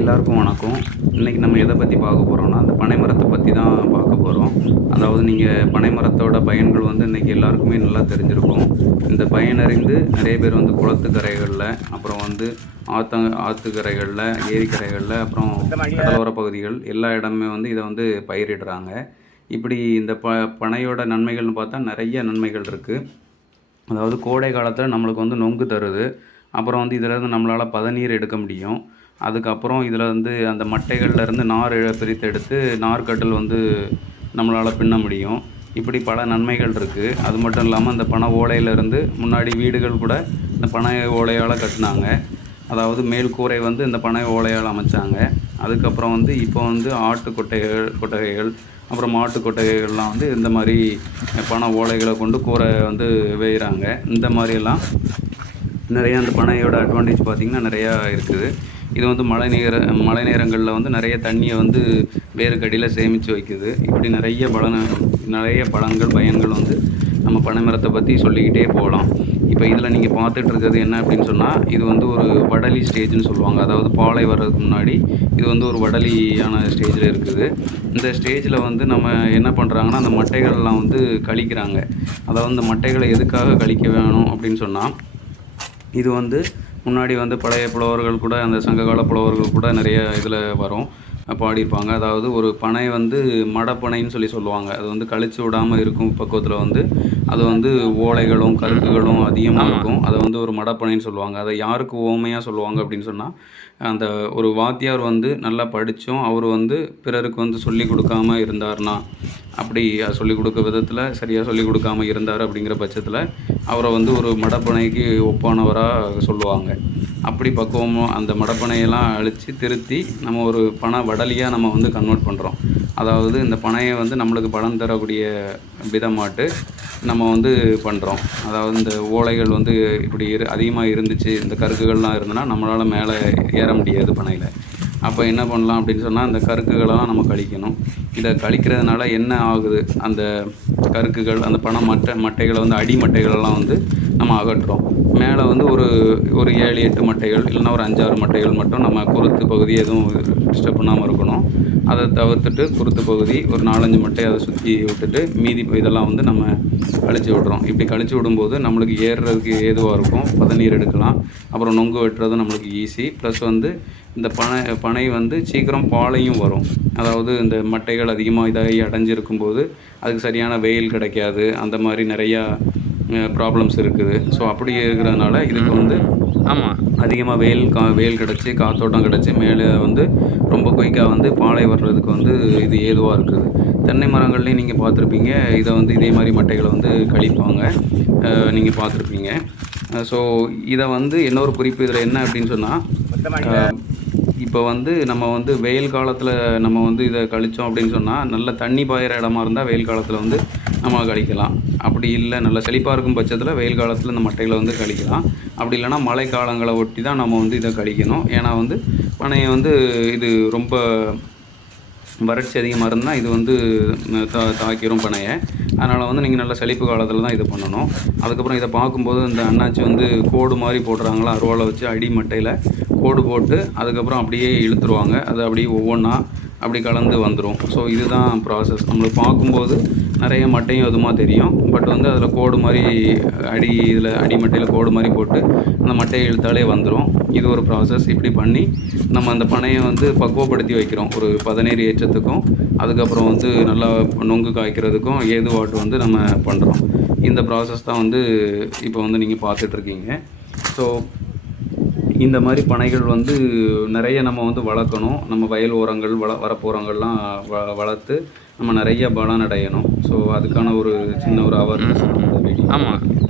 எல்லாருக்கும் வணக்கம். இன்றைக்கி நம்ம எதை பற்றி பார்க்க போகிறோம்னா அந்த பனை மரத்தை பற்றி தான் பார்க்க போகிறோம் அதாவது நீங்கள் பனை மரத்தோட பயன்கள் வந்து இன்றைக்கி எல்லாருக்குமே நல்லா தெரிஞ்சிருக்கும். இந்த பயனறிந்து நிறைய பேர் வந்து குளத்துக்கரைகளில் அப்புறம் வந்து ஆத்த ஆற்றுக்கரைகளில் ஏரிக்கரைகளில் அப்புறம் கடலோர பகுதிகள் எல்லா இடமே வந்து இதை வந்து பயிரிடுறாங்க. இப்படி இந்த ப பனையோட நன்மைகள்னு பார்த்தா நிறைய நன்மைகள் இருக்குது அதாவது கோடை காலத்தில் நம்மளுக்கு வந்து நொங்கு தருது. அப்புறம் வந்து இதிலேருந்து நம்மளால் பதநீர் எடுக்க முடியும். அதுக்கப்புறம் இதில் வந்து அந்த மட்டைகள்லேருந்து நார் இழ- பிரித்து எடுத்து நார்க்கட்டில் வந்து நம்மளால் பின்ன முடியும். இப்படி பல நன்மைகள் இருக்குது அது மட்டும் இல்லாமல் அந்த பனை ஓலையிலேருந்து முன்னாடி வீடுகள் கூட இந்த பனை ஓலையால் கட்டினாங்க. அதாவது மேல் கூரை வந்து இந்த பனை ஓலையால் அமைச்சாங்க. அதுக்கப்புறம் வந்து இப்போ வந்து ஆட்டு கொட்டைகள் கொட்டகைகள் அப்புறம் மாட்டு கொட்டகைகள்லாம் வந்து இந்த மாதிரி பனை ஓலைகளை கொண்டு கூரை வந்து வேயிறாங்க. இந்த மாதிரியெல்லாம் நிறைய அந்த பனையோட அட்வான்டேஜ் பார்த்திங்கன்னா நிறையா இருக்குது. இது வந்து மழை நேர மழை நேரங்களில் வந்து நிறைய தண்ணியை வந்து வேருக்கடியில் சேமித்து வைக்குது. இப்படி நிறைய பலன நிறைய பலன்கள் பயன்கள் வந்து நம்ம பனை மரத்தை பற்றி சொல்லிக்கிட்டே போகலாம். இப்போ இதில் நீங்கள் பார்த்துட்டு இருக்கிறது என்ன அப்படின்னு சொன்னால் இது வந்து ஒரு வடலி ஸ்டேஜ்னு சொல்லுவாங்க. அதாவது பாலை வர்றதுக்கு முன்னாடி இது வந்து ஒரு வடலியான ஸ்டேஜில் இருக்குது. இந்த ஸ்டேஜில் வந்து நம்ம என்ன பண்ணுறாங்கன்னா அந்த மட்டைகள்லாம் வந்து கழிக்கிறாங்க. அதாவது இந்த மட்டைகளை எதுக்காக கழிக்க வேணும் அப்படின்னு சொன்னால் இது வந்து முன்னாடி வந்து பழைய புலவர்கள் கூட அந்த சங்ககால புலவர்கள் கூட நிறைய இதில் வரும் பாடியிருப்பாங்க. அதாவது ஒரு பனை வந்து மடப்பனைன்னு சொல்லி சொல்லுவாங்க. அது வந்து கழிச்சு விடாமல் இருக்கும் பக்குவத்தில் வந்து. அது வந்து ஓலைகளும் கருக்குகளும் அதிகமாக இருக்கும். அதை வந்து ஒரு மடப்பனைன்னு சொல்லுவாங்க. அதை யாருக்கு ஓமையாக சொல்லுவாங்க அப்படின்னு சொன்னால் அந்த ஒரு வாத்தியார் வந்து நல்லா படித்தும் அவர் வந்து பிறருக்கு வந்து சொல்லி கொடுக்காம இருந்தார்னா அப்படி சொல்லிக் கொடுக்க விதத்தில் சரியாக சொல்லிக் கொடுக்காம இருந்தார் அப்படிங்கிற பட்சத்தில் அவரை வந்து ஒரு மடப்பனைக்கு ஒப்பானவராக சொல்லுவாங்க. அப்படி பக்குவமாக அந்த மடப்பனையெல்லாம் அழித்து திருத்தி நம்ம ஒரு பண வடலியாக நம்ம வந்து கன்வெர்ட் பண்ணுறோம் அதாவது இந்த பனையை வந்து நம்மளுக்கு பணம் தரக்கூடிய விதமாட்டு நம்ம வந்து பண்ணுறோம் அதாவது இந்த ஓலைகள் வந்து இப்படி இரு அதிகமாக இருந்துச்சு இந்த கருக்குகள்லாம் இருந்ததுன்னா நம்மளால் மேலே ஏற முடியாது பனையில். அப்போ என்ன பண்ணலாம் அப்படின்னு சொன்னால் அந்த கருக்குகளெல்லாம் நம்ம கழிக்கணும். இதை கழிக்கிறதுனால என்ன ஆகுது? அந்த கருக்குகள் அந்த பனை மட்டை மட்டைகளை வந்து அடி மட்டைகளெல்லாம் வந்து நம்ம அகற்றுறோம். மேலே வந்து ஒரு ஒரு ஏழு எட்டு மட்டைகள் இல்லைன்னா ஒரு அஞ்சாறு மட்டைகள் மட்டும் நம்ம குருத்து பகுதி எதுவும் டிஸ்டர்ப் பண்ணாமல் இருக்கணும். அதை தவிர்த்துட்டு குருத்து பகுதி ஒரு நாலஞ்சு மட்டையை அதை சுற்றி விட்டுட்டு மீதி இதெல்லாம் வந்து நம்ம கழிச்சு விடுறோம். இப்படி கழிச்சு விடும்போது நம்மளுக்கு ஏறுறதுக்கு ஏதுவாக இருக்கும்? பதநீர் எடுக்கலாம். அப்புறம் நொங்கு வெட்டுறதும் நம்மளுக்கு ஈஸி ப்ளஸ் வந்து இந்த பனை பனை வந்து சீக்கிரம் பாலையும் வரும். அதாவது இந்த மட்டைகள் அதிகமாக இதாகி அடைஞ்சிருக்கும் போது அதுக்கு சரியான வெயில் கிடைக்காது. அந்த மாதிரி நிறையா ப்ராப்ளம்ஸ் இருக்குது. ஸோ அப்படி இருக்கிறதுனால இதுக்கு வந்து ஆமாம் அதிகமாக வெயில் கா வெயில் கிடச்சி காத்தோட்டம் கிடச்சி மேலே வந்து ரொம்ப குயிக்காக வந்து பாலை வர்றதுக்கு வந்து இது ஏதுவாக இருக்குது. தென்னை மரங்கள்லையும் நீங்கள் பார்த்துருப்பீங்க. இதை வந்து இதே மாதிரி மட்டைகளை வந்து கழிப்பாங்க. நீங்கள் பார்த்துருப்பீங்க. ஸோ இதை வந்து இன்னொரு குறிப்பு? இதில் என்ன அப்படின்னு சொன்னால் இப்போ வந்து நம்ம வந்து வெயில் காலத்தில் நம்ம வந்து இதை கழித்தோம் அப்படின்னு சொன்னால் நல்ல தண்ணி பாயிற இடமா இருந்தால் வெயில் காலத்தில் வந்து நம்ம கழிக்கலாம். அப்படி இல்லை நல்ல செழிப்பாக இருக்கும் பட்சத்தில் வெயில் காலத்தில் இந்த மட்டைகளை வந்து கழிக்கலாம். அப்படி இல்லைன்னா மழை காலங்களை ஒட்டி தான் நம்ம வந்து இதை கழிக்கணும். ஏன்னா வந்து பனையை வந்து இது ரொம்ப வறட்சி அதிகமாக இருந்தால் இது வந்து தா தாக்கிரும் பனையை. அதனால் வந்து நீங்கள் நல்ல செழிப்பு காலத்தில் தான் இது பண்ணணும். அதுக்கப்புறம் இதை பார்க்கும்போது இந்த அண்ணாச்சி வந்து கோடு மாதிரி போடுறாங்களா அருவாளை வச்சு அடி மட்டையில். கோடு போட்டு அதுக்கப்புறம் அப்படியே இழுத்துருவாங்க. அது அப்படியே ஒவ்வொன்றா அப்படி கலந்து வந்துடும் ஸோ இதுதான் ப்ராசஸ் நம்மளுக்கு பார்க்கும்போது நிறைய மட்டையும் அதுமா தெரியும். பட் வந்து அதில் கோடு மாதிரி அடி இதில் அடி மட்டையில் கோடு மாதிரி போட்டு அந்த மட்டையை இழுத்தாலே வந்துடும் இது ஒரு ப்ராசஸ் இப்படி பண்ணி நம்ம அந்த பனையை வந்து பக்குவப்படுத்தி வைக்கிறோம். ஒரு பதினேழு ஏற்றத்துக்கும் அதுக்கப்புறம் வந்து நல்லா நொங்கு காய்க்கிறதுக்கும் ஏதுவாட்டு வந்து நம்ம பண்ணுறோம் இந்த ப்ராசஸ் தான் வந்து இப்போ வந்து நீங்கள் பார்த்துட்ருக்கீங்க ஸோ இந்த மாதிரி பனைகள் வந்து நிறைய நம்ம வந்து வளர்க்கணும். நம்ம வயல் ஓரங்கள் வள வரப்போரங்கள்லாம் வ வளர்த்து நம்ம நிறைய பலன் அடையணும் ஸோ அதுக்கான ஒரு சின்ன ஒரு அவேர்னஸ் ஆமாம்